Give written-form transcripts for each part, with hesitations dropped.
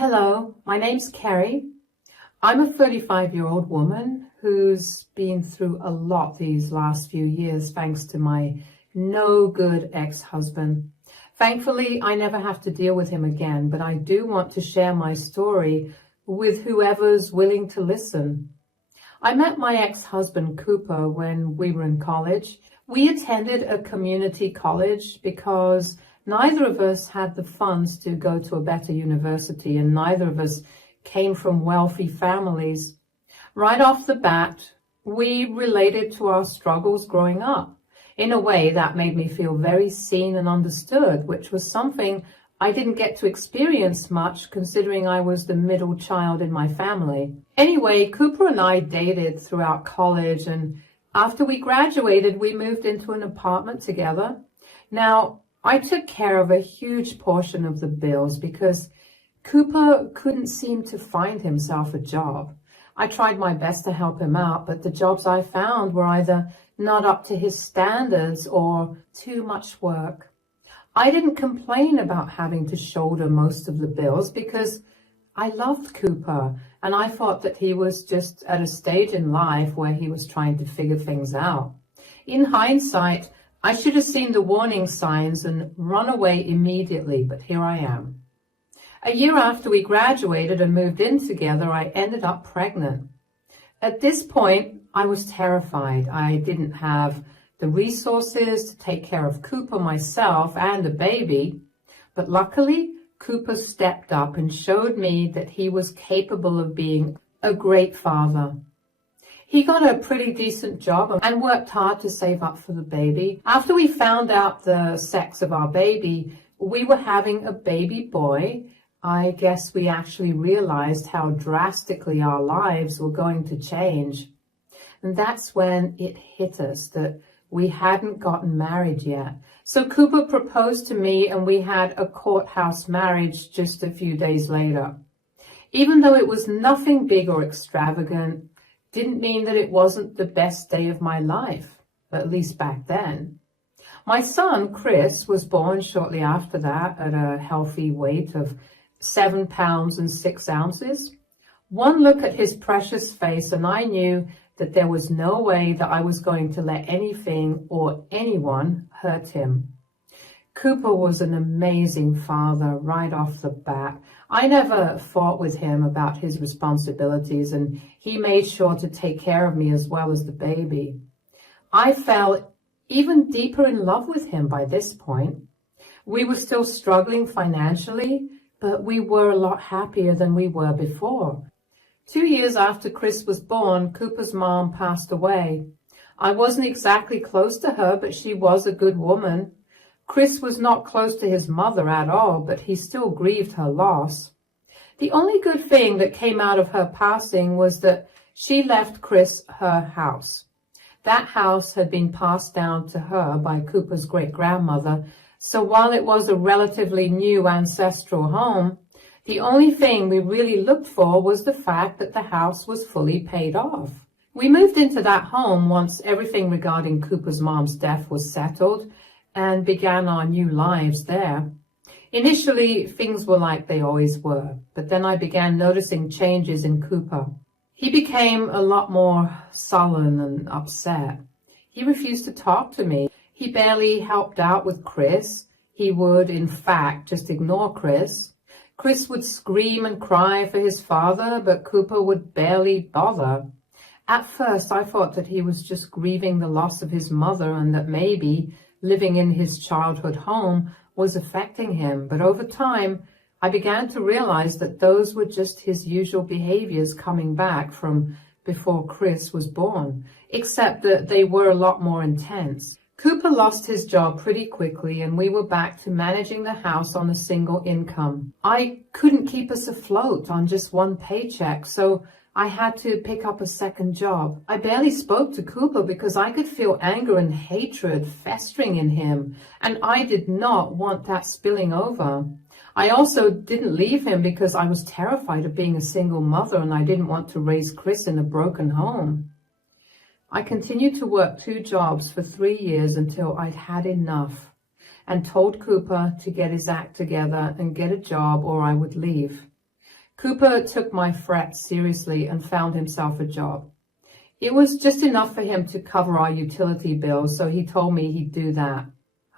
Hello, my name's Kerry. I'm a 35-year-old woman who's been through a lot these last few years thanks to my no good ex-husband. Thankfully, I never have to deal with him again, but I do want to share my story with whoever's willing to listen. I met my ex-husband Cooper when we were in college. We attended a community college because neither of us had the funds to go to a better university, and neither of us came from wealthy families. Right off the bat, we related to our struggles growing up in a way that made me feel very seen and understood, which was something I didn't get to experience much considering I was the middle child in my family. Anyway, Cooper and I dated throughout college, and after we graduated, we moved into an apartment together. Now, I took care of a huge portion of the bills because Cooper couldn't seem to find himself a job. I tried my best to help him out, but the jobs I found were either not up to his standards or too much work. I didn't complain about having to shoulder most of the bills because I loved Cooper, and I thought that he was just at a stage in life where he was trying to figure things out. In hindsight, I should have seen the warning signs and run away immediately, but here I am. A year after we graduated and moved in together, I ended up pregnant. At this point, I was terrified. I didn't have the resources to take care of Cooper myself and the baby, but luckily, Cooper stepped up and showed me that he was capable of being a great father. He got a pretty decent job and worked hard to save up for the baby. After we found out the sex of our baby, we were having a baby boy. I guess we actually realized how drastically our lives were going to change. And that's when it hit us that we hadn't gotten married yet. So Cooper proposed to me and we had a courthouse marriage just a few days later. Even though it was nothing big or extravagant, didn't mean that it wasn't the best day of my life, at least back then. My son, Chris, was born shortly after that at a healthy weight of 7 pounds and 6 ounces. One look at his precious face and I knew that there was no way that I was going to let anything or anyone hurt him. Cooper was an amazing father right off the bat. I never fought with him about his responsibilities, and he made sure to take care of me as well as the baby. I fell even deeper in love with him by this point. We were still struggling financially, but we were a lot happier than we were before. 2 years after Chris was born, Cooper's mom passed away. I wasn't exactly close to her, but she was a good woman. Chris was not close to his mother at all, but he still grieved her loss. The only good thing that came out of her passing was that she left Chris her house. That house had been passed down to her by Cooper's great-grandmother, so while it was a relatively new ancestral home, the only thing we really looked for was the fact that the house was fully paid off. We moved into that home once everything regarding Cooper's mom's death was settled and began our new lives there. Initially, things were like they always were, but then I began noticing changes in Cooper. He became a lot more sullen and upset. He refused to talk to me. He barely helped out with Chris. He would, in fact, just ignore Chris. Chris would scream and cry for his father, but Cooper would barely bother. At first, I thought that he was just grieving the loss of his mother and that maybe living in his childhood home was affecting him. But over time, I began to realize that those were just his usual behaviors coming back from before Chris was born, except that they were a lot more intense. Cooper lost his job pretty quickly and we were back to managing the house on a single income. I couldn't keep us afloat on just one paycheck, so I had to pick up a second job. I barely spoke to Cooper because I could feel anger and hatred festering in him, and I did not want that spilling over. I also didn't leave him because I was terrified of being a single mother and I didn't want to raise Chris in a broken home. I continued to work 2 jobs for 3 years until I'd had enough and told Cooper to get his act together and get a job or I would leave. Cooper took my threats seriously and found himself a job. It was just enough for him to cover our utility bills, so he told me he'd do that.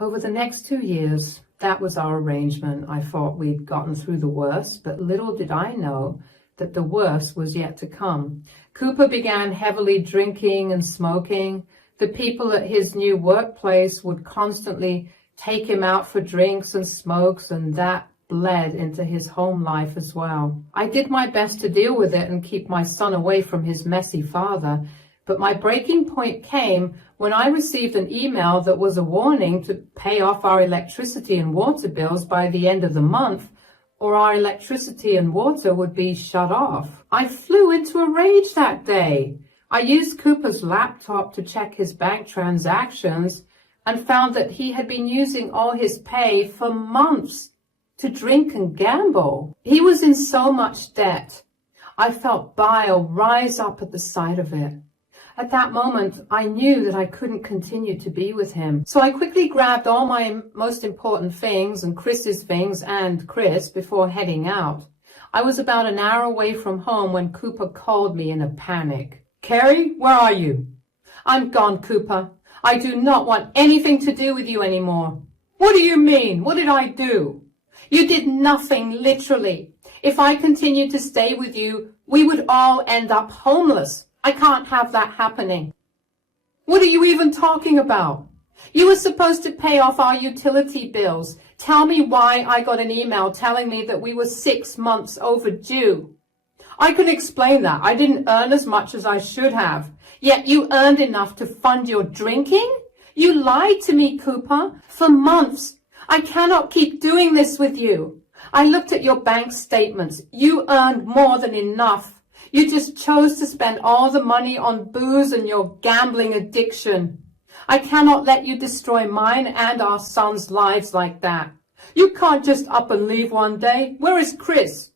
Over the next 2 years, that was our arrangement. I thought we'd gotten through the worst, but little did I know that the worst was yet to come. Cooper began heavily drinking and smoking. The people at his new workplace would constantly take him out for drinks and smokes, and that bled into his home life as well. I did my best to deal with it and keep my son away from his messy father, but my breaking point came when I received an email that was a warning to pay off our electricity and water bills by the end of the month, or our electricity and water would be shut off. I flew into a rage that day. I used Cooper's laptop to check his bank transactions and found that he had been using all his pay for months to drink and gamble. He was in so much debt. I felt bile rise up at the sight of it. At that moment, I knew that I couldn't continue to be with him. So I quickly grabbed all my most important things and Chris's things and Chris before heading out. I was about an hour away from home when Cooper called me in a panic. "Carrie, where are you?" "I'm gone, Cooper. I do not want anything to do with you anymore." "What do you mean? What did I do?" "You did nothing, literally. If I continued to stay with you, we would all end up homeless. I can't have that happening." "What are you even talking about?" "You were supposed to pay off our utility bills. Tell me why I got an email telling me that we were 6 months overdue." "I can explain that. I didn't earn as much as I should have. Yet you earned enough to fund your drinking? You lied to me, Cooper, for months. I cannot keep doing this with you. I looked at your bank statements. You earned more than enough. You just chose to spend all the money on booze and your gambling addiction. I cannot let you destroy mine and our sons' lives like that. You can't just up and leave one day. Where is Chris?"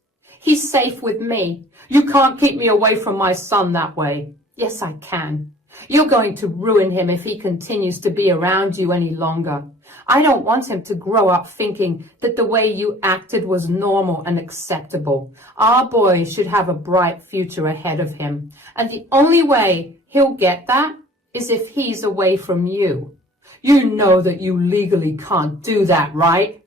"He's safe with me." "You can't keep me away from my son that way." "Yes, I can. You're going to ruin him if he continues to be around you any longer. I don't want him to grow up thinking that the way you acted was normal and acceptable. Our boy should have a bright future ahead of him. And the only way he'll get that is if he's away from you." "You know that you legally can't do that, right?"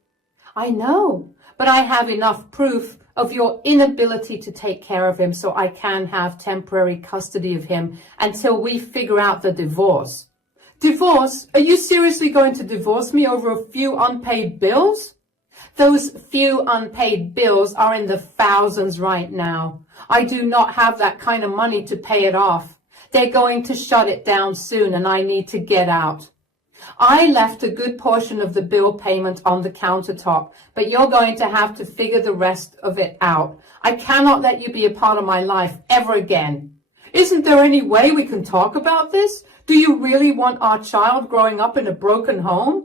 "I know, but I have enough proof of your inability to take care of him so I can have temporary custody of him until we figure out the divorce." "Divorce? Are you seriously going to divorce me over a few unpaid bills?" "Those few unpaid bills are in the thousands right now. I do not have that kind of money to pay it off. They're going to shut it down soon and I need to get out. I left a good portion of the bill payment on the countertop, but you're going to have to figure the rest of it out. I cannot let you be a part of my life ever again." "Isn't there any way we can talk about this? Do you really want our child growing up in a broken home?"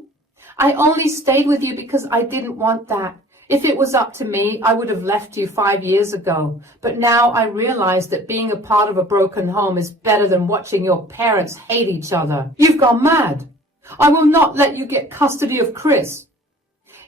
"I only stayed with you because I didn't want that. If it was up to me, I would have left you 5 years ago. But now I realize that being a part of a broken home is better than watching your parents hate each other." "You've gone mad. I will not let you get custody of Chris."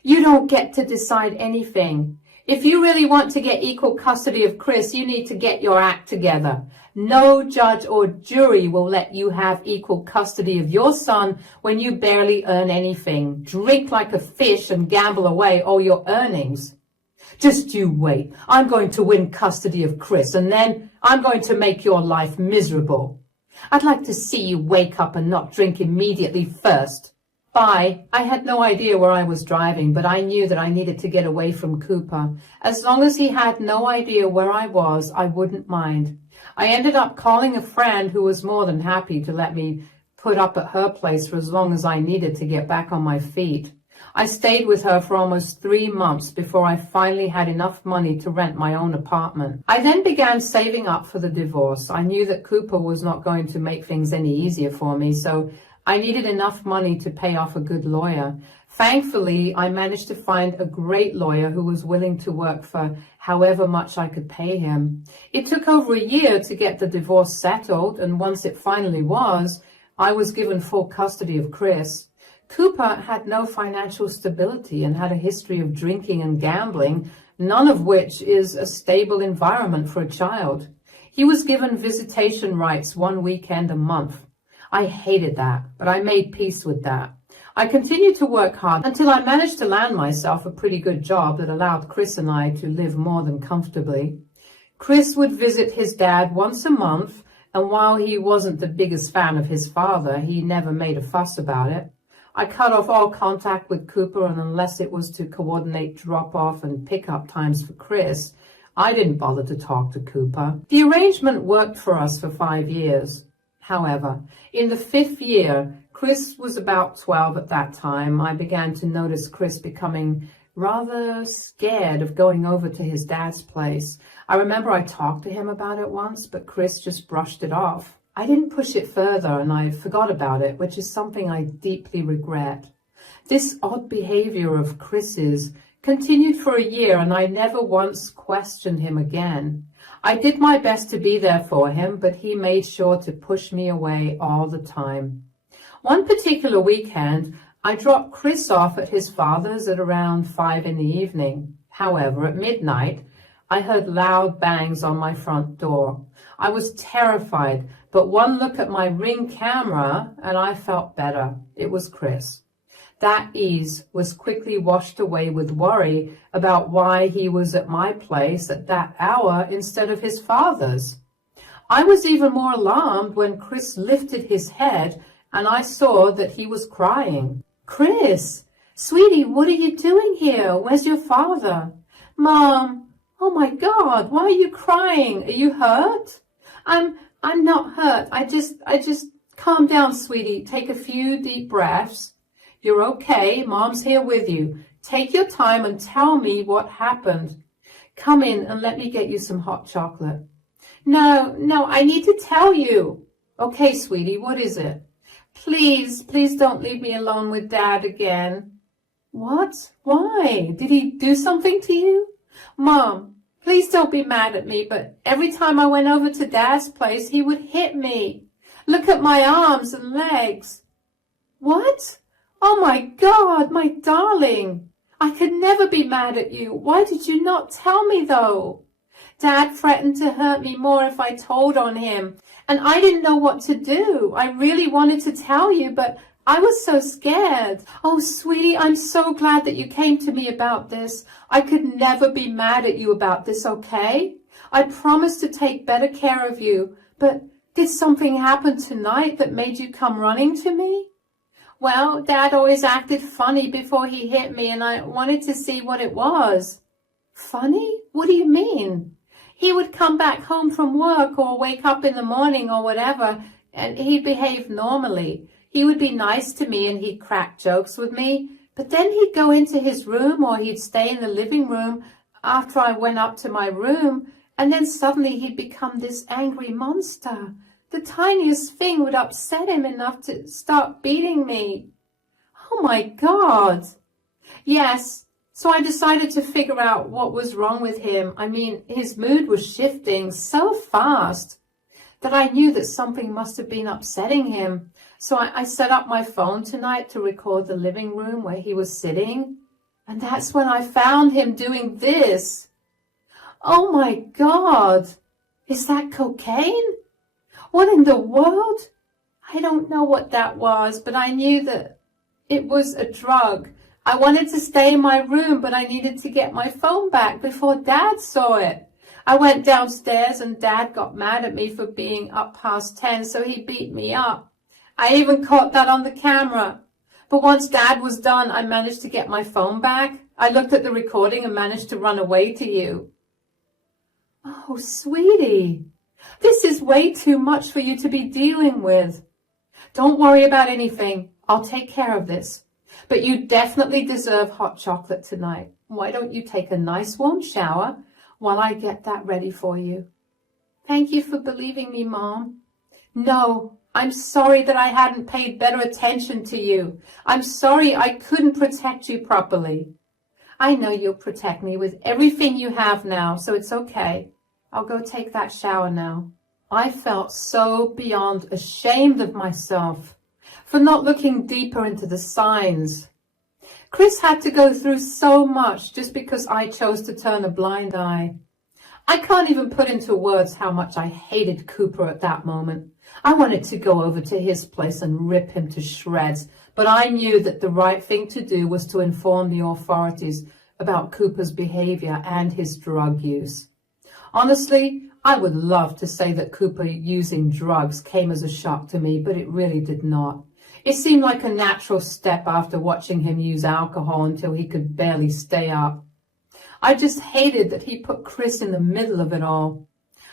"You don't get to decide anything. If you really want to get equal custody of Chris, you need to get your act together. No judge or jury will let you have equal custody of your son when you barely earn anything, drink like a fish and gamble away all your earnings. Just you wait. I'm going to win custody of Chris, and then I'm going to make your life miserable. I'd like to see you wake up and not drink immediately first. Bye." I had no idea where I was driving, but I knew that I needed to get away from Cooper. As long as he had no idea where I was, I wouldn't mind. I ended up calling a friend who was more than happy to let me put up at her place for as long as I needed to get back on my feet. I stayed with her for almost 3 months before I finally had enough money to rent my own apartment. I then began saving up for the divorce. I knew that Cooper was not going to make things any easier for me, so I needed enough money to pay off a good lawyer. Thankfully, I managed to find a great lawyer who was willing to work for however much I could pay him. It took over a year to get the divorce settled, and once it finally was, I was given full custody of Chris. Cooper had no financial stability and had a history of drinking and gambling, none of which is a stable environment for a child. He was given visitation rights 1 weekend a month. I hated that, but I made peace with that. I continued to work hard until I managed to land myself a pretty good job that allowed Chris and I to live more than comfortably. Chris would visit his dad once a month, and while he wasn't the biggest fan of his father, he never made a fuss about it. I cut off all contact with Cooper, and unless it was to coordinate drop-off and pick-up times for Chris, I didn't bother to talk to Cooper. The arrangement worked for us for 5 years. However, in the 5th year, Chris was about 12 at that time, I began to notice Chris becoming rather scared of going over to his dad's place. I remember I talked to him about it once, but Chris just brushed it off. I didn't push it further and I forgot about it, which is something I deeply regret. This odd behavior of Chris's continued for a year and I never once questioned him again. I did my best to be there for him, but he made sure to push me away all the time. One particular weekend, I dropped Chris off at his father's at around 5 in the evening. However, at midnight, I heard loud bangs on my front door. I was terrified, but one look at my Ring camera and I felt better. It was Chris. That ease was quickly washed away with worry about why he was at my place at that hour instead of his father's. I was even more alarmed when Chris lifted his head and I saw that he was crying. "Chris, sweetie, what are you doing here? Where's your father?" "Mom, oh my God, why are you crying? Are you hurt?" I'm not hurt. I just calm down, sweetie. Take a few deep breaths. You're okay. Mom's here with you. Take your time and tell me what happened. Come in and let me get you some hot chocolate. No, I need to tell you. Okay, sweetie, what is it? Please don't leave me alone with Dad again. What? Why? Did he do something to you? Mom, please don't be mad at me, but every time I went over to Dad's place, he would hit me. Look at my arms and legs. What? Oh my God, my darling. I could never be mad at you. Why did you not tell me though? Dad threatened to hurt me more if I told on him, and I didn't know what to do. I really wanted to tell you, but I was so scared. Oh, sweetie, I'm so glad that you came to me about this. I could never be mad at you about this, okay? I promised to take better care of you, but did something happen tonight that made you come running to me? Well, Dad always acted funny before he hit me, and I wanted to see what it was. Funny? What do you mean? He would come back home from work or wake up in the morning or whatever, and he'd behave normally. He would be nice to me and he'd crack jokes with me, but then he'd go into his room or he'd stay in the living room after I went up to my room, and then suddenly he'd become this angry monster. The tiniest thing would upset him enough to start beating me. Oh my God. Yes. So I decided to figure out what was wrong with him. I mean, his mood was shifting so fast that I knew that something must have been upsetting him. So I set up my phone tonight to record the living room where he was sitting. And that's when I found him doing this. Oh my God. Is that cocaine? What in the world? I don't know what that was, but I knew that it was a drug. I wanted to stay in my room, but I needed to get my phone back before Dad saw it. I went downstairs and Dad got mad at me for being up past 10, so he beat me up. I even caught that on the camera. But once Dad was done, I managed to get my phone back. I looked at the recording and managed to run away to you. Oh, sweetie, this is way too much for you to be dealing with. Don't worry about anything. I'll take care of this. But you definitely deserve hot chocolate tonight. Why don't you take a nice warm shower while I get that ready for you? Thank you for believing me, Mom. No, I'm sorry that I hadn't paid better attention to you. I'm sorry I couldn't protect you properly. I know you'll protect me with everything you have now, so it's okay. I'll go take that shower now. I felt so beyond ashamed of myself for not looking deeper into the signs. Chris had to go through so much just because I chose to turn a blind eye. I can't even put into words how much I hated Cooper at that moment. I wanted to go over to his place and rip him to shreds, but I knew that the right thing to do was to inform the authorities about Cooper's behavior and his drug use. Honestly, I would love to say that Cooper using drugs came as a shock to me, but it really did not. It seemed like a natural step after watching him use alcohol until he could barely stay up. I just hated that he put Chris in the middle of it all.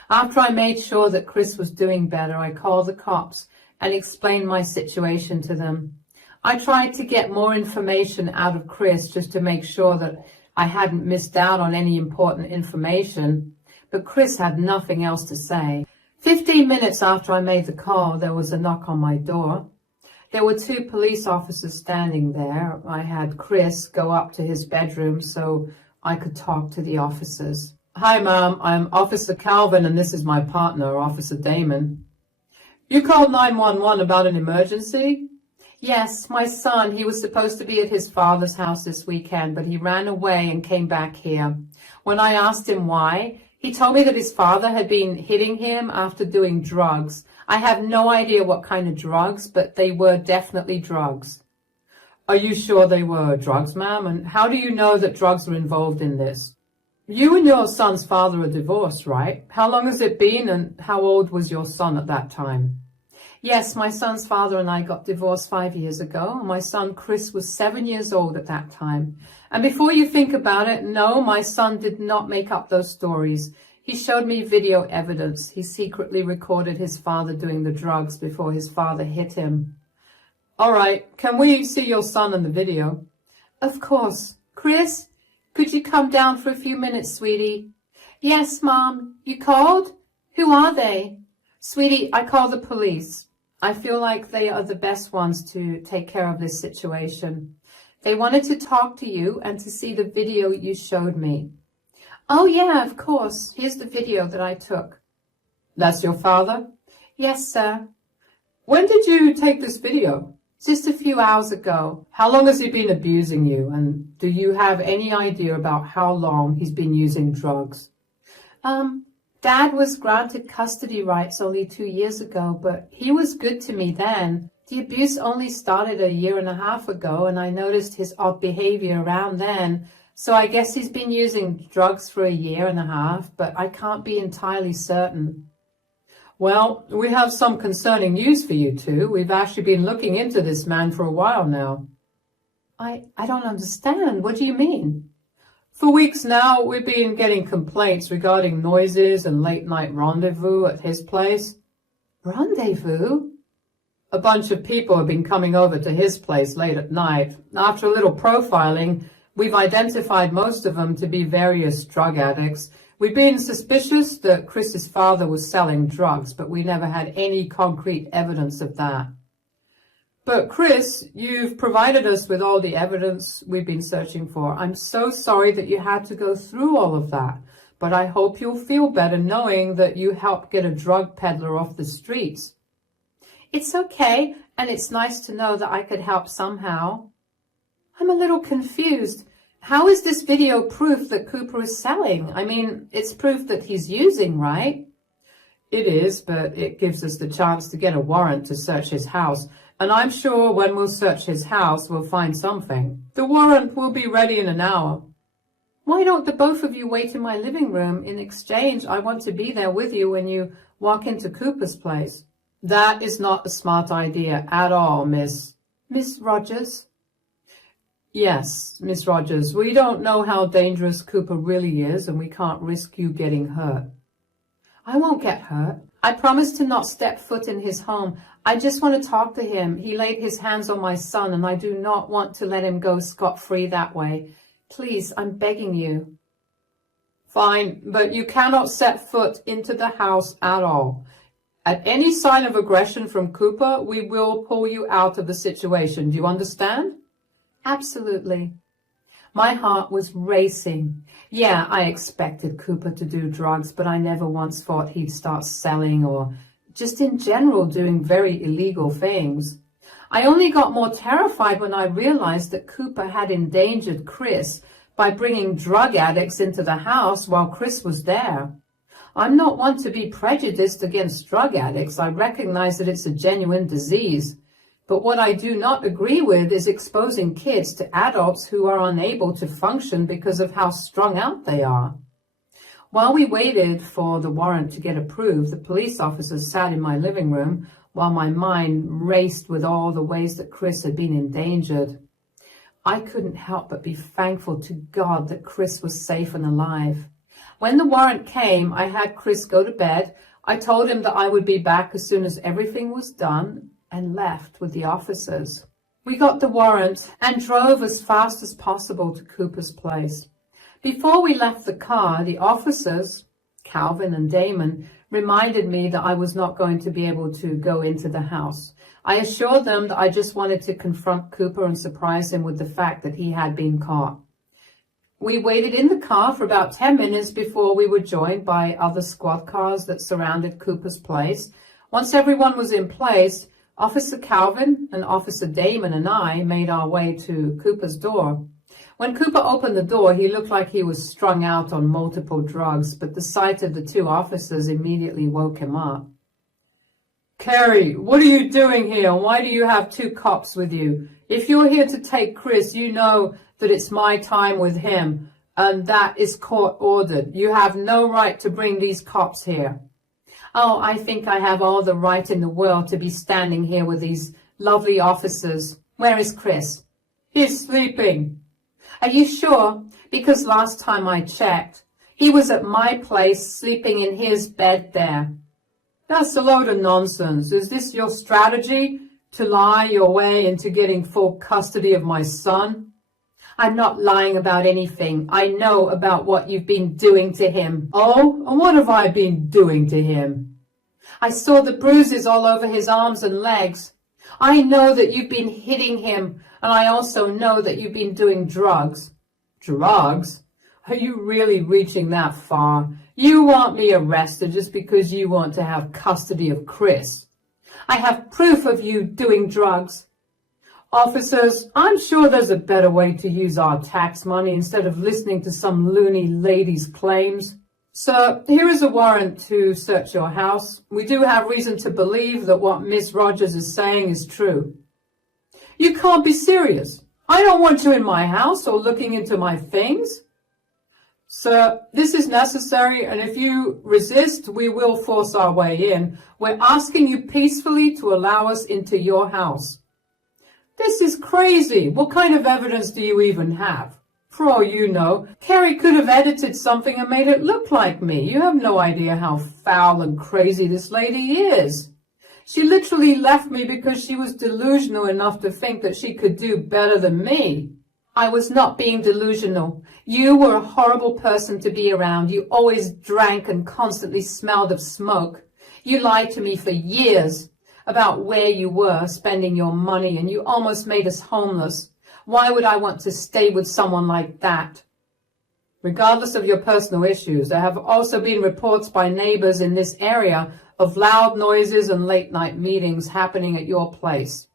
After I made sure that Chris was doing better, I called the cops and explained my situation to them. I tried to get more information out of Chris just to make sure that I hadn't missed out on any important information, but Chris had nothing else to say. 15 minutes after I made the call, there was a knock on my door. There were 2 police officers standing there. I had Chris go up to his bedroom so I could talk to the officers. Hi, ma'am. I'm Officer Calvin, and this is my partner, Officer Damon. You called 911 about an emergency? Yes, my son. He was supposed to be at his father's house this weekend, but he ran away and came back here. When I asked him why, he told me that his father had been hitting him after doing drugs. I have no idea what kind of drugs, but they were definitely drugs. Are you sure they were drugs, ma'am? And how do you know that drugs were involved in this? You and your son's father are divorced, right? How long has it been, and how old was your son at that time? Yes, my son's father and I got divorced 5 years ago. My son Chris was 7 years old at that time. And before you think about it, no, my son did not make up those stories. He showed me video evidence. He secretly recorded his father doing the drugs before his father hit him. All right, can we see your son in the video? Of course. Chris, could you come down for a few minutes, sweetie? Yes, Mom. You called? Who are they? Sweetie, I called the police. I feel like they are the best ones to take care of this situation. They wanted to talk to you and to see the video you showed me. Oh, yeah, of course. Here's the video that I took. That's your father? Yes, sir. When did you take this video? Just a few hours ago. How long has he been abusing you? And do you have any idea about how long he's been using drugs? Dad was granted custody rights only 2 years ago, but he was good to me then. The abuse only started a year and a half ago, and I noticed his odd behavior around then. So I guess he's been using drugs for a year and a half, but I can't be entirely certain. Well, we have some concerning news for you two. We've actually been looking into this man for a while now. I don't understand. What do you mean? For weeks now, we've been getting complaints regarding noises and late-night rendezvous at his place. Rendezvous? A bunch of people have been coming over to his place late at night. After a little profiling, we've identified most of them to be various drug addicts. We've been suspicious that Chris's father was selling drugs, but we never had any concrete evidence of that. But Chris, you've provided us with all the evidence we've been searching for. I'm so sorry that you had to go through all of that, but I hope you'll feel better knowing that you helped get a drug peddler off the streets. It's okay, and it's nice to know that I could help somehow. I'm a little confused. How is this video proof that Cooper is selling? I mean, it's proof that he's using, right? It is, but it gives us the chance to get a warrant to search his house. And I'm sure when we'll search his house, we'll find something. The warrant will be ready in an hour. Why don't the both of you wait in my living room? In exchange, I want to be there with you when you walk into Cooper's place. That is not a smart idea at all, Miss Rogers? Yes, Miss Rogers. We don't know how dangerous Cooper really is, and we can't risk you getting hurt. I won't get hurt. I promise to not step foot in his home. I just want to talk to him. He laid his hands on my son, and I do not want to let him go scot-free that way. Please, I'm begging you. Fine, but you cannot set foot into the house at all. At any sign of aggression from Cooper, we will pull you out of the situation. Do you understand? Absolutely. My heart was racing. Yeah, I expected Cooper to do drugs, but I never once thought he'd start selling or just in general doing very illegal things. I only got more terrified when I realized that Cooper had endangered Chris by bringing drug addicts into the house while Chris was there. I'm not one to be prejudiced against drug addicts. I recognize that it's a genuine disease. But what I do not agree with is exposing kids to adults who are unable to function because of how strung out they are. While we waited for the warrant to get approved, the police officers sat in my living room while my mind raced with all the ways that Chris had been endangered. I couldn't help but be thankful to God that Chris was safe and alive. When the warrant came, I had Chris go to bed. I told him that I would be back as soon as everything was done and left with the officers. We got the warrant and drove as fast as possible to Cooper's place. Before we left the car, the officers, Calvin and Damon, reminded me that I was not going to be able to go into the house. I assured them that I just wanted to confront Cooper and surprise him with the fact that he had been caught. We waited in the car for about 10 minutes before we were joined by other squad cars that surrounded Cooper's place. Once everyone was in place, Officer Calvin and Officer Damon and I made our way to Cooper's door. When Cooper opened the door, he looked like he was strung out on multiple drugs, but the sight of the two officers immediately woke him up. "Carrie, what are you doing here, and why do you have two cops with you? If you're here to take Chris, you know that it's my time with him, and that is court-ordered. You have no right to bring these cops here." "Oh, I think I have all the right in the world to be standing here with these lovely officers. Where is Chris?" "He's sleeping." "Are you sure? Because last time I checked, he was at my place sleeping in his bed there." "That's a load of nonsense. Is this your strategy, to lie your way into getting full custody of my son?" "I'm not lying about anything. I know about what you've been doing to him." "Oh, and what have I been doing to him?" "I saw the bruises all over his arms and legs. I know that you've been hitting him, and I also know that you've been doing drugs." "Drugs? Are you really reaching that far? You want me arrested just because you want to have custody of Chris?" "I have proof of you doing drugs." "Officers, I'm sure there's a better way to use our tax money instead of listening to some loony lady's claims. Sir, here is a warrant to search your house. We do have reason to believe that what Miss Rogers is saying is true." "You can't be serious. I don't want you in my house or looking into my things." "Sir, this is necessary, and if you resist, we will force our way in. We're asking you peacefully to allow us into your house." "This is crazy. What kind of evidence do you even have? For all you know, Carrie could have edited something and made it look like me. You have no idea how foul and crazy this lady is. She literally left me because she was delusional enough to think that she could do better than me." "I was not being delusional. You were a horrible person to be around. You always drank and constantly smelled of smoke. You lied to me for years about where you were spending your money, and you almost made us homeless. Why would I want to stay with someone like that?" "Regardless of your personal issues, there have also been reports by neighbors in this area of loud noises and late-night meetings happening at your place.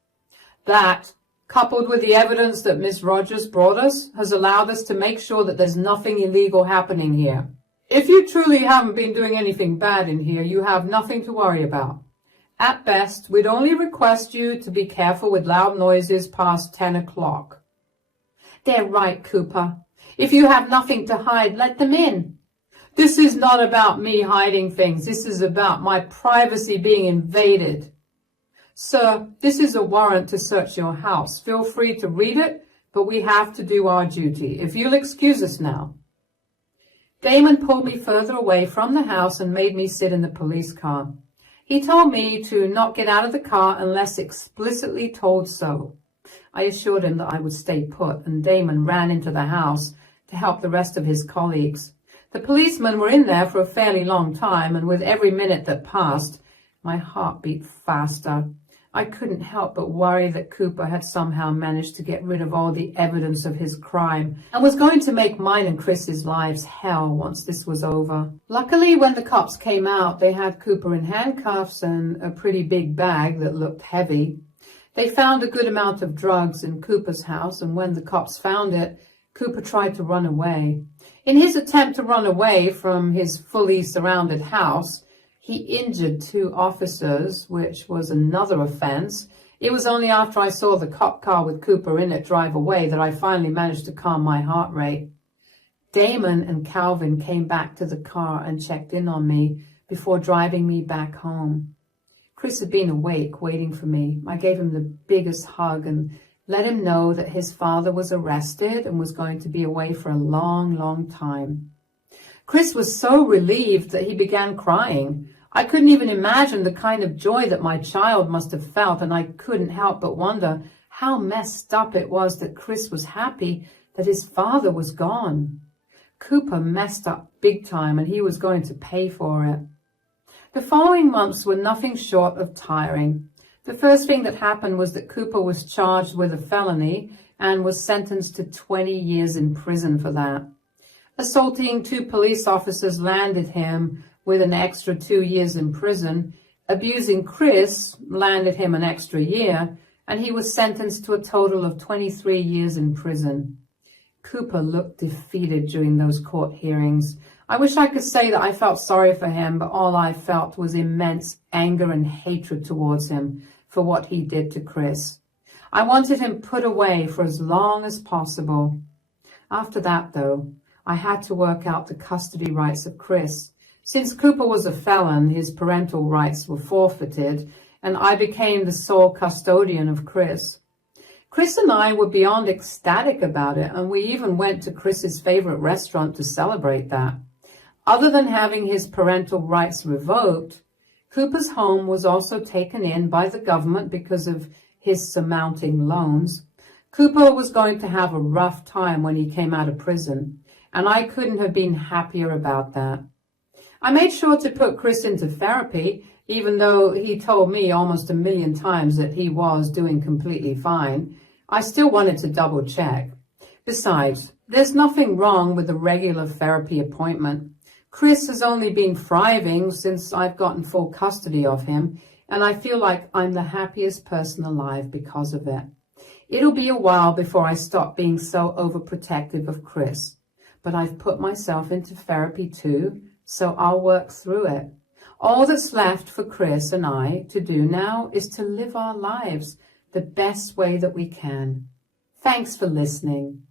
That, coupled with the evidence that Miss Rogers brought us, has allowed us to make sure that there's nothing illegal happening here. If you truly haven't been doing anything bad in here, you have nothing to worry about. At best, we'd only request you to be careful with loud noises past 10 o'clock. "They're right, Cooper. If you have nothing to hide, let them in." "This is not about me hiding things. This is about my privacy being invaded." "Sir, this is a warrant to search your house. Feel free to read it, but we have to do our duty. If you'll excuse us now." Damon pulled me further away from the house and made me sit in the police car. He told me to not get out of the car unless explicitly told so. I assured him that I would stay put, and Damon ran into the house to help the rest of his colleagues. The policemen were in there for a fairly long time, and with every minute that passed, my heart beat faster. I couldn't help but worry that Cooper had somehow managed to get rid of all the evidence of his crime and was going to make mine and Chris's lives hell once this was over. Luckily, when the cops came out, they had Cooper in handcuffs and a pretty big bag that looked heavy. They found a good amount of drugs in Cooper's house, and when the cops found it, Cooper tried to run away. In his attempt to run away from his fully surrounded house, he injured 2 officers, which was another offense. It was only after I saw the cop car with Cooper in it drive away that I finally managed to calm my heart rate. Damon and Calvin came back to the car and checked in on me before driving me back home. Chris had been awake, waiting for me. I gave him the biggest hug and let him know that his father was arrested and was going to be away for a long, long time. Chris was so relieved that he began crying. I couldn't even imagine the kind of joy that my child must have felt, and I couldn't help but wonder how messed up it was that Chris was happy that his father was gone. Cooper messed up big time, and he was going to pay for it. The following months were nothing short of tiring. The first thing that happened was that Cooper was charged with a felony and was sentenced to 20 years in prison for that. Assaulting 2 police officers landed him with an extra 2 years in prison. Abusing Chris landed him an extra year, and he was sentenced to a total of 23 years in prison. Cooper looked defeated during those court hearings. I wish I could say that I felt sorry for him, but all I felt was immense anger and hatred towards him for what he did to Chris. I wanted him put away for as long as possible. After that, though, I had to work out the custody rights of Chris. Since Cooper was a felon, his parental rights were forfeited, and I became the sole custodian of Chris. Chris and I were beyond ecstatic about it, and we even went to Chris's favorite restaurant to celebrate that. Other than having his parental rights revoked, Cooper's home was also taken in by the government because of his surmounting loans. Cooper was going to have a rough time when he came out of prison, and I couldn't have been happier about that. I made sure to put Chris into therapy, even though he told me almost 1,000,000 times that he was doing completely fine. I still wanted to double check. Besides, there's nothing wrong with a regular therapy appointment. Chris has only been thriving since I've gotten full custody of him, and I feel like I'm the happiest person alive because of it. It'll be a while before I stop being so overprotective of Chris, but I've put myself into therapy too, so I'll work through it. All that's left for Chris and I to do now is to live our lives the best way that we can. Thanks for listening.